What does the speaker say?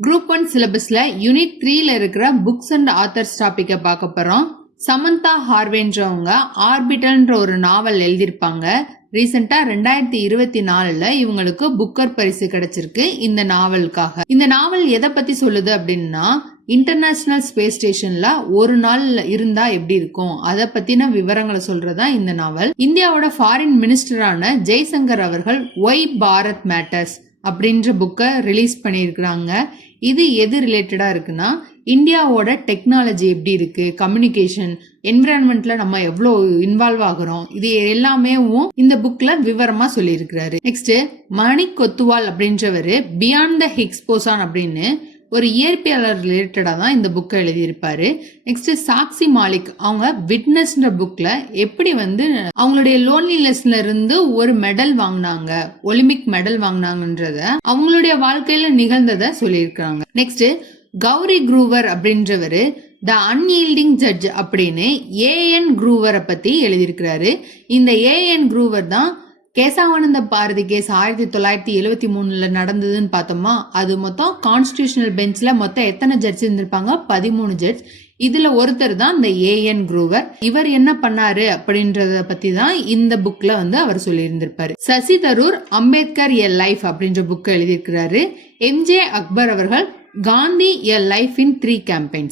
Group 1 சிலபஸ்ல unit 3ல இருக்கிற books and authors டாபிக்கை பார்க்க போறோம். சமந்தா ஹார்வேன்றவங்க ஆர்பிட்டல்ன்ற ஒரு நாவல் எழுதியிருப்பாங்க. ரீசெண்டா 2024ல இவங்களுக்கு புக்கர் பரிசு கிடைச்சிருக்கு இந்த நாவலுக்காக. இந்த நாவல் எதை பத்தி சொல்லுது அப்படின்னா, இன்டர்நேஷனல் ஸ்பேஸ் ஸ்டேஷன்ல ஒரு நாள் இருந்தா எப்படி இருக்கும் அதை பத்தின விவரங்களை சொல்றதா இந்த நாவல். இந்தியாவோட ஃபாரின் மினிஸ்டரான ஜெய்சங்கர் அவர்கள் ஒய் பாரத் மேட்டர்ஸ் அப்படின்ற புக்கை ரிலீஸ் பண்ணியிருக்கிறாங்க. இது எது ரிலேட்டடா இருக்குன்னா, இந்தியாவோட டெக்னாலஜி எப்படி இருக்கு, கம்யூனிகேஷன், என்விரான்மெண்ட்ல நம்ம எவ்வளோ இன்வால்வ் ஆகுறோம், இது எல்லாமே இந்த புக்ல விவரமா சொல்லியிருக்கிறாரு. நெக்ஸ்ட் மணிக் Kotwal அப்படின்றவரு beyond the Hicks boson அப்படின்னு ஒரு இயற்பியலாளர் ரிலேட்டடா தான் இந்த புக்கை எழுதியிருப்பாரு. நெக்ஸ்ட் சாக்சி மாலிக் அவங்க விட்னஸ்ன்ற புக்ல எப்படி அவங்களுடைய லோன்லினஸ்ல இருந்து ஒரு மெடல் வாங்கினாங்க, ஒலிம்பிக் மெடல் வாங்கினாங்கன்றத அவங்களுடைய வாழ்க்கையில நிகழ்ந்ததை சொல்லியிருக்காங்க. நெக்ஸ்ட் கௌரி குரூவர் அப்படின்றவரு த அன்யீல்டிங் ஜட்ஜ் அப்படின்னு ஏஎன் குரூவரை பத்தி எழுதியிருக்கிறாரு. இந்த ஏஎன் குரூவர் தான் கேசவானந்த பாரதி கேஸ் 1973 நடந்ததுன்னு பார்த்தோமா, அது மொத்தம் கான்ஸ்டிடியூஷனல் பெஞ்ச்ல மொத்தம் எத்தனை ஜட்ஜ் இருந்திருப்பாங்க? 13 ஜட்ஜ். இதுல ஒருத்தர் தான் இந்த ஏஎன் குரூவர். இவர் என்ன பண்ணாரு அப்படின்றத பத்தி தான் இந்த புக்ல அவர் சொல்லியிருந்திருப்பாரு. சசி தரூர் அம்பேத்கர் எ லைஃப் அப்படின்ற புக் எழுதியிருக்கிறாரு. எம்ஜே அக்பர் அவர்கள் காந்தி எ லைஃப் இன் 3 கேம்பெயின்ஸ்.